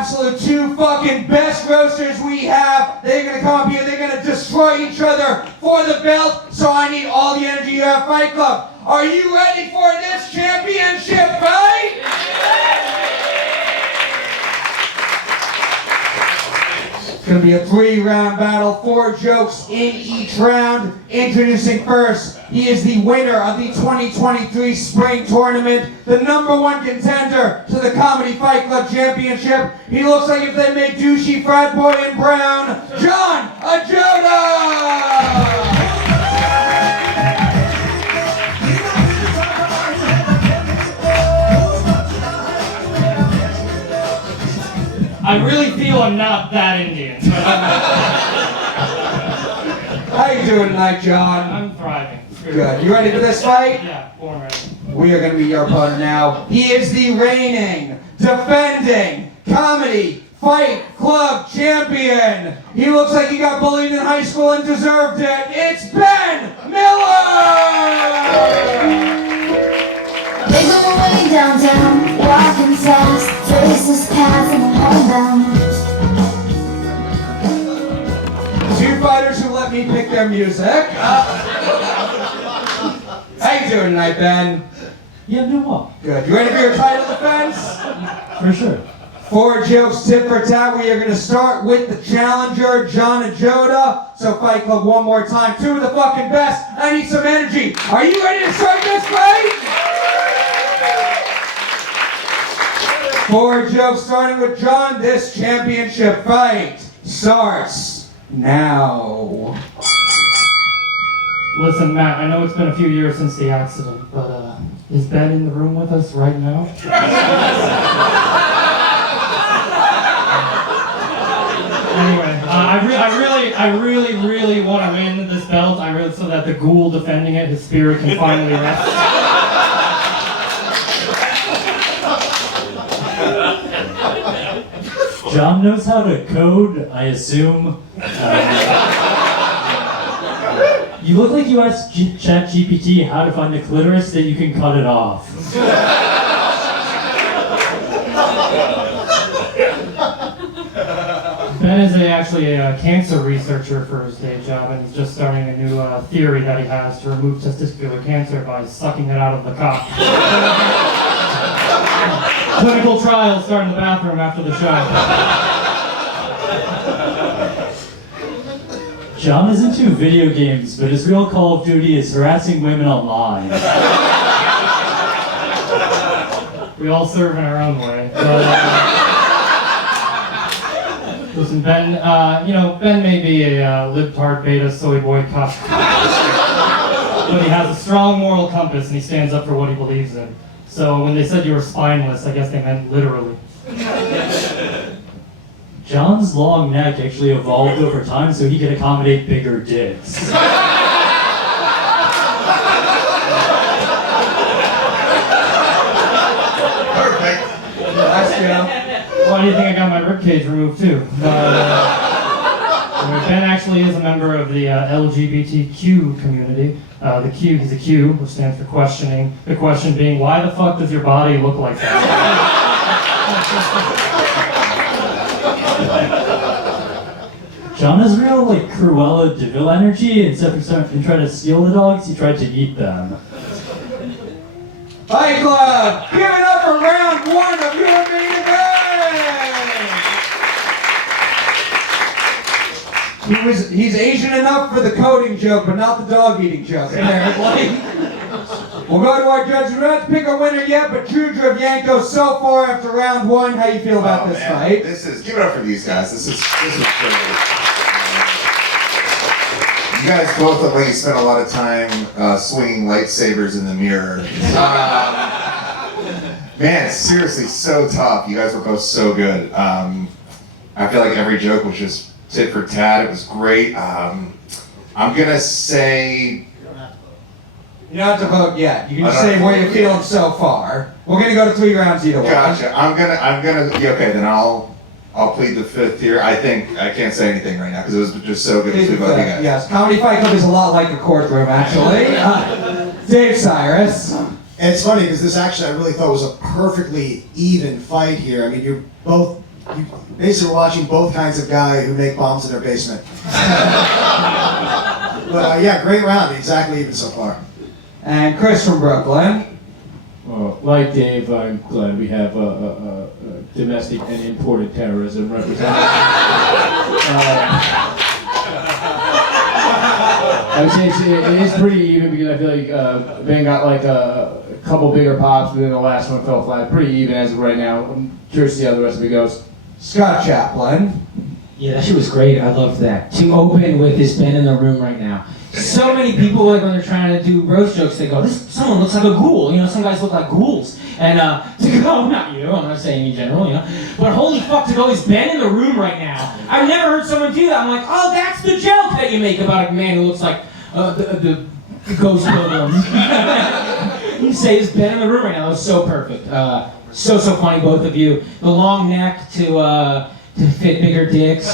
absolute two fucking best roasters we have. They're gonna come up here, they're gonna destroy each other for the belt. So I need all the energy you have, Fight Club. Are you ready for this championship fight? It's gonna be a 3-round battle, 4 jokes in each round. Introducing first, he is the winner of the 2023 Spring Tournament, the #1 contender to the Comedy Fight Club Championship. He looks like if they made douchey frat boy in brown, John Ajodah! I really feel I'm not that Indian. How you doing tonight, John? I'm thriving. Good. You ready for this fight? Yeah, born ready. We are going to be your opponent now. He is the reigning, defending, Comedy Fight Club champion. He looks like he got bullied in high school and deserved it. It's Ben Miller! Making my way downtown, walking fast, faces path and I'm homebound. Two fighters who let me pick their music. How you doing tonight, Ben? Yeah, I'm doing well. Good. You ready for your title defense? For sure. 4 jokes, tit for tat. We are going to start with the challenger, John Ajodah. So Fight Club one more time. 2 of the fucking best. I need some energy. Are you ready to start this fight? 4 jokes starting with John. This championship fight starts now. Listen, Matt, I know it's been a few years since the accident, but is Ben in the room with us right now? Anyway, I really want to win this belt. So that the ghoul defending it, his spirit can finally rest. John knows how to code, I assume. You look like you asked ChatGPT how to find the clitoris that you can cut it off. Ben is actually a cancer researcher for his day job, and he's just starting a new theory that he has to remove testicular cancer by sucking it out of the cock. Clinical trials start in the bathroom after the show. John is into video games, but his real Call of Duty is harassing women online. We all serve in our own way. Listen, Ben, Ben may be a libtard beta soy boy cuck, but he has a strong moral compass and he stands up for what he believes in. So when they said you were spineless, I guess they meant literally. John's long neck actually evolved over time so he could accommodate bigger dicks. Perfect. Nice job. Why do you think I got my ribcage removed too? Ben actually is a member of the LGBTQ community. He's a Q, which stands for questioning. The question being, why the fuck does your body look like that? John is real like Cruella de Vil energy. Instead of trying to steal the dogs, he tried to eat them. Fight Club, give it up for round 1 of your main event. He's Asian enough for the coding joke, but not the dog eating joke. Apparently. We'll go to our judges. We don't have to pick a winner yet, but Drew Drevyanko so far after round 1. How you feel about this fight? Give it up for these guys. This is great. You guys both look like you spent a lot of time swinging lightsabers in the mirror. Man, it's seriously so tough. You guys were both so good. I feel like every joke was just tit for tat. It was great. I'm gonna say. You don't have to vote yet. You can just say where you're feeling so far. We're gonna go to 3 rounds either way. Gotcha. I'm gonna. Yeah, okay, then I'll plead the 5th here. I think I can't say anything right now because it was just so good between both of you guys. Yes, Comedy Fight Club is a lot like a courtroom, actually. Dave Sirus. And it's funny because this actually I really thought was a perfectly even fight here. I mean, you're both you basically were watching both kinds of guy who make bombs in their basement. But yeah, great round, exactly even so far. And Chris from Brooklyn. Like Dave, I'm glad we have domestic and imported terrorism represented. I would say it is pretty even because I feel like Ben got like a couple bigger pops, but then the last one fell flat. Pretty even as of right now. I'm curious to see how the rest of it goes. Scott Chaplain. Yeah, that shit was great. I loved that. To open with this Ben in the room right now. So many people, like when they're trying to do roast jokes, they go, someone looks like a ghoul. You know, some guys look like ghouls. And to go, not you, I'm not saying in general, you know. But holy fuck, to go, is Ben in the room right now? I've never heard someone do that. I'm like, oh, that's the joke that you make about a man who looks like the ghost pilgrim. You say, is Ben in the room right now? That was so perfect. So funny, both of you. The long neck to fit bigger dicks.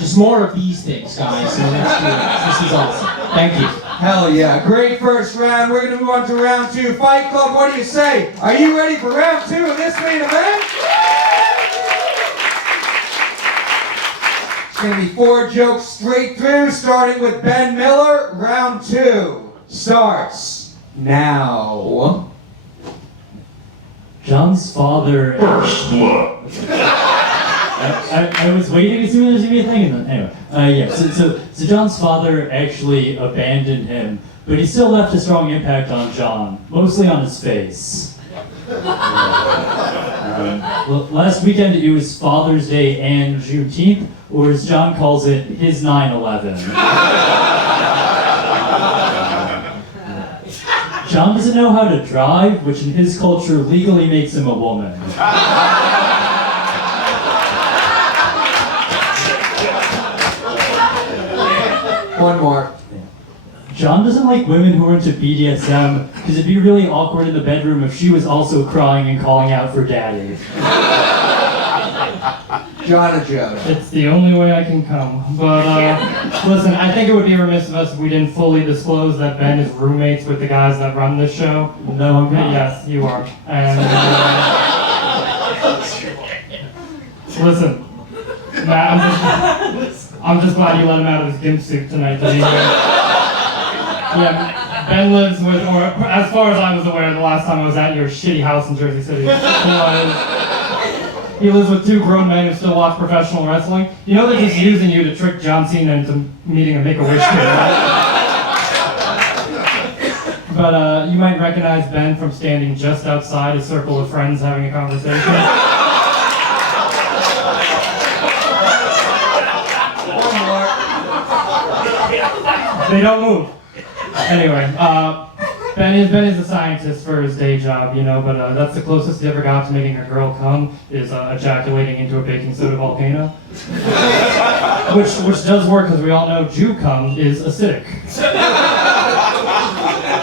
Just more of these things, guys. So let's do this. This is awesome. Thank you. Hell yeah, great first round. We're gonna move on to round 2. Fight Club, what do you say? Are you ready for round 2 of this main event? It's gonna be 4 jokes straight through, starting with Ben Miller. Round 2 starts now. John's father. I was waiting to see when there's gonna be a thing, and then anyway. So John's father actually abandoned him, but he still left a strong impact on John, mostly on his face. Last weekend it was Father's Day and Juneteenth, or as John calls it, his 9/11. John doesn't know how to drive, which in his culture legally makes him a woman. One more. John doesn't like women who are into BDSM because it'd be really awkward in the bedroom if she was also crying and calling out for daddy. John Ajodah. It's the only way I can come. But listen, I think it would be remiss of us if we didn't fully disclose that Ben is roommates with the guys that run this show. No, I'm not. Yes, you are. And listen, Matt, I'm just glad you let him out of his gimp suit tonight. Yeah, Ben lives with, or as far as I was aware, the last time I was at your shitty house in Jersey City, he lives with 2 grown men who still watch professional wrestling. You know they're just using you to trick John Cena into meeting a Make-A-Wish kid, right? But you might recognize Ben from standing just outside a circle of friends having a conversation. They don't move. Anyway, Ben is a scientist for his day job, you know, but that's the closest he ever got to making a girl come is ejaculating into a baking soda volcano. which does work because we all know Jew cum is acidic.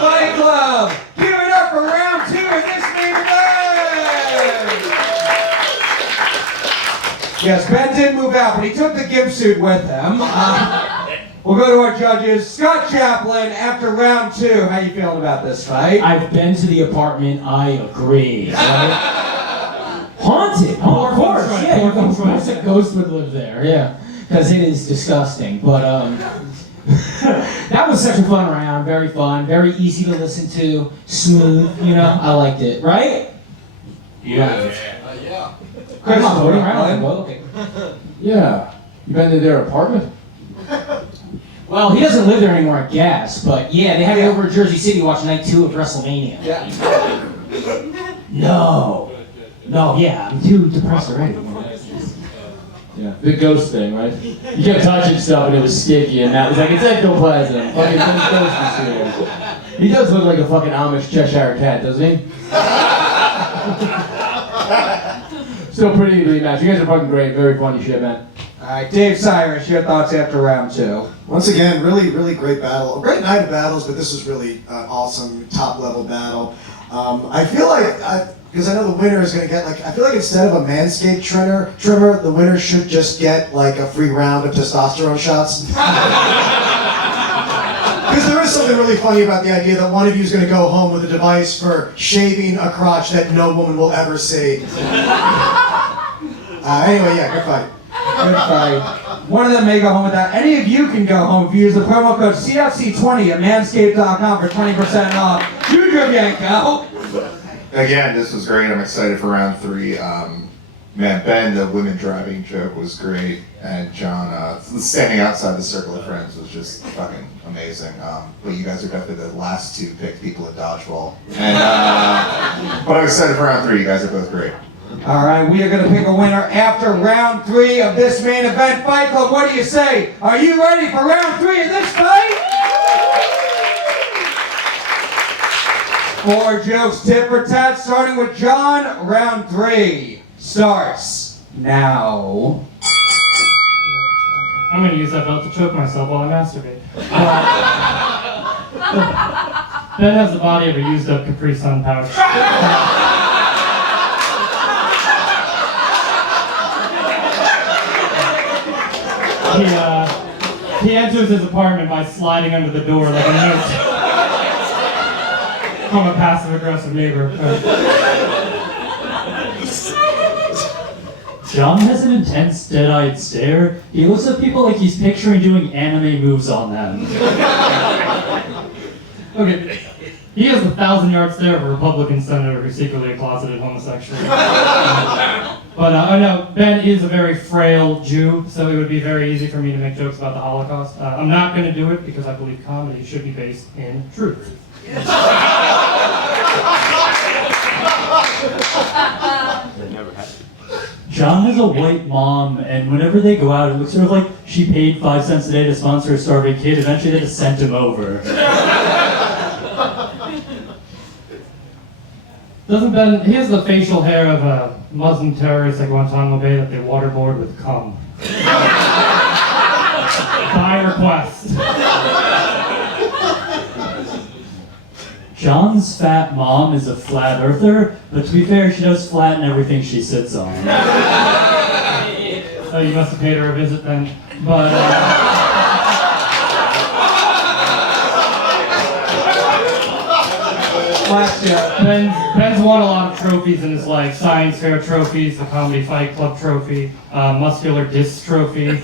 Fight Club, give it up for round 2 of this main event! Yes, Ben did move out, but he took the gimp suit with him. We'll go to our judges. Scott Chaplain, after round 2, how you feeling about this fight? I've been to the apartment. I agree. Right? Haunted. Oh, of course. Yeah, of course a ghost would live there. Yeah, because it is disgusting. But that was such a fun round. Very fun. Very easy to listen to. Smooth. You know, I liked it. Right? Yeah. I'm not voting. Right? Okay. Yeah. You been to their apartment? Well, he doesn't live there anymore, I guess. But yeah, they had me over in Jersey City watching night 2 of WrestleMania. Yeah. No, yeah, I'm too depressed already. Yeah. The ghost thing, right? You kept touching stuff and it was sticky, and that was like, it's ectoplasm. Fucking ghost is here. He does look like a fucking Amish Cheshire cat, doesn't he? Still pretty evenly matched. You guys are fucking great. Very funny shit, man. All right, Dave Sirus, your thoughts after round 2? Once again, really, really great battle. A great night of battles, but this was really an awesome top-level battle. I feel like, because I know the winner is going to get, like, I feel like instead of a Manscaped trimmer, the winner should just get, like, a free round of testosterone shots. Because there is something really funny about the idea that one of you is going to go home with a device for shaving a crotch that no woman will ever see. Anyway, yeah, good fight. Good fight. One of them may go home with that. Any of you can go home if you use the promo code CFC20 at manscaped.com for 20% off. To Drevyanko. Again, this was great. I'm excited for round 3. Man, Ben, the women driving joke was great, and John, standing outside the circle of friends was just fucking amazing. But you guys are definitely the last 2 picked people at dodgeball. And but I'm excited for round 3. You guys are both great. All right, we are going to pick a winner after round 3 of this main event Fight Club. What do you say? Are you ready for round 3 of this fight? 4 jokes, tit for tat, starting with John. Round 3 starts now. I'm going to use that belt to choke myself while I masturbate. Ben has the body of a used up Capri Sun pouch. He enters his apartment by sliding under the door like a note from a passive-aggressive neighbor. John has an intense, dead-eyed stare. He looks at people like he's picturing doing anime moves on them. Okay, he has the 1,000-yard stare of a Republican senator who's secretly a closeted homosexual. But no, Ben is a very frail Jew, so it would be very easy for me to make jokes about the Holocaust. I'm not going to do it because I believe comedy should be based in truth. John has a white mom, and whenever they go out, it looks sort of like she paid 5 cents a day to sponsor a starving kid. Eventually, they just sent him over. Doesn't Ben, he has the facial hair of a Muslim terrorist at Guantanamo Bay that they waterboard with cum. By request. John's fat mom is a flat earther, but to be fair, she does flatten everything she sits on. So you must have paid her a visit then. But Ben's won a lot of trophies in his life. Science fair trophies, the Comedy Fight Club trophy, muscular disc trophy.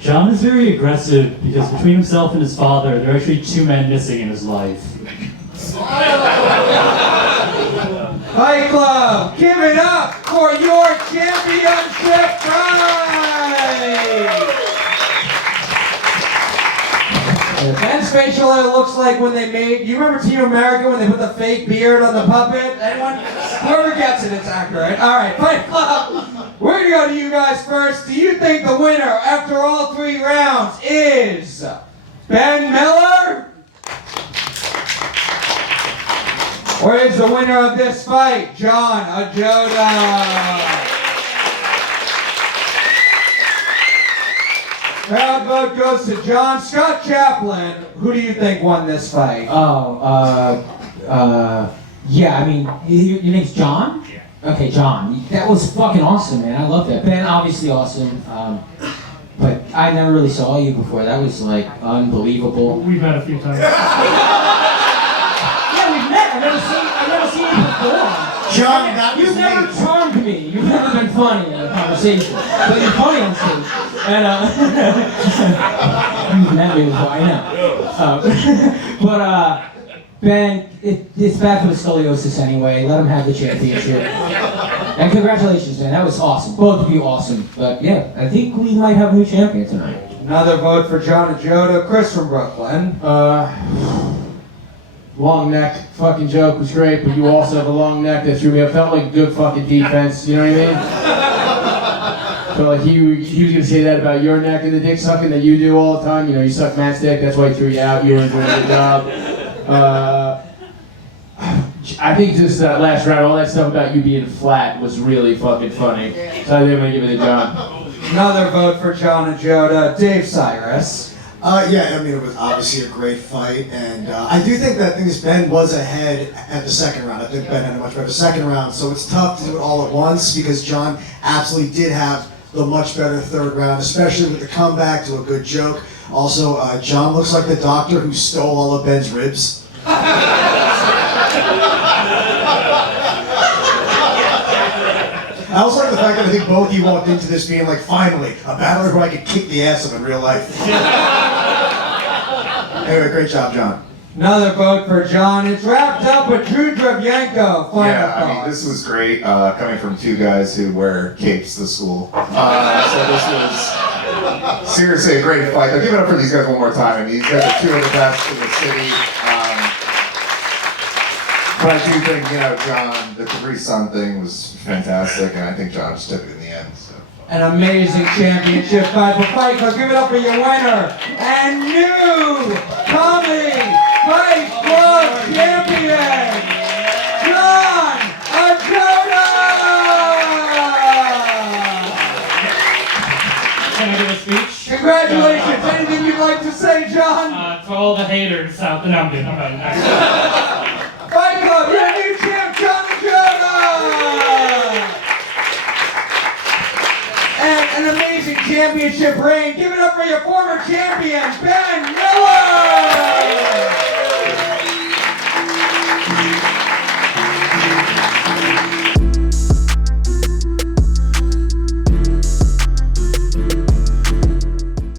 John is very aggressive because between himself and his father, there are actually 2 men missing in his life. Fight Club, give it up for your championship prize! Ben's facial hair looks like when they made, you remember Team America when they put the fake beard on the puppet? Anyone? Whoever gets it, it's accurate. All right, Fight Club, we're gonna go to you guys first. Do you think the winner after all 3 rounds is Ben Miller? Or is the winner of this fight John Ajodah? Crowd vote goes to John. Scott Chaplain, who do you think won this fight? Yeah, I mean, your name's John? Yeah. Okay, John. That was fucking awesome, man. I love that. Ben, obviously awesome. But I never really saw you before. That was, like, unbelievable. We've met a few times. Yeah, we've met. I've never seen you before. John, that You've was never me. charmed me. You've never been funny in a conversation. But you're funny on stage. And, you've met me before, I know. Ben, it's bad for the scoliosis anyway. Let him have the championship. And congratulations, man. That was awesome. Both of you awesome. But yeah, I think we might have a new champion tonight. Another vote for John Ajodah. Chris from Brooklyn. Long neck fucking joke was great, but you also have a long neck that threw me. I felt like good fucking defense, you know what I mean? Felt like he was gonna say that about your neck and the dick sucking that you do all the time. You know, you suck Matt's dick, that's why he threw you out. You weren't doing a good job. I think just that last round, all that stuff about you being flat was really fucking funny. So I think I'm gonna give it to John. Another vote for John Ajodah. Dave Sirus. Yeah, I mean, it was obviously a great fight, and I do think that Ben was ahead at the second round. I think Ben had a much better second round, so it's tough to do it all at once because John absolutely did have the much better third round, especially with the comeback to a good joke. Also, John looks like the doctor who stole all of Ben's ribs. I also like the fact that I think both of you walked into this being like, finally, a battler who I could kick the ass of in real life. Anyway, great job, John. Another vote for John. It's wrapped up with Drew Drevyanko. Final Yeah, I mean, thoughts. this was great, coming from two guys who wear capes to school. So this was seriously a great fight. I'll give it up for these guys one more time. I mean, these guys are two of the best in the city. But I do think, John, the Capri Sun thing was fantastic, and I think John just took it in the end. So. An amazing championship fight for Fight Club. Give it up for your winner and new coming Fight Club champion, John Ajodah! Can I give a speech? Congratulations. Anything you'd like to say, John? To all the haters out there, I'm kidding. Fight Club, your new champ, John Ajodah! And an amazing championship reign. Give it up for your former champion, Ben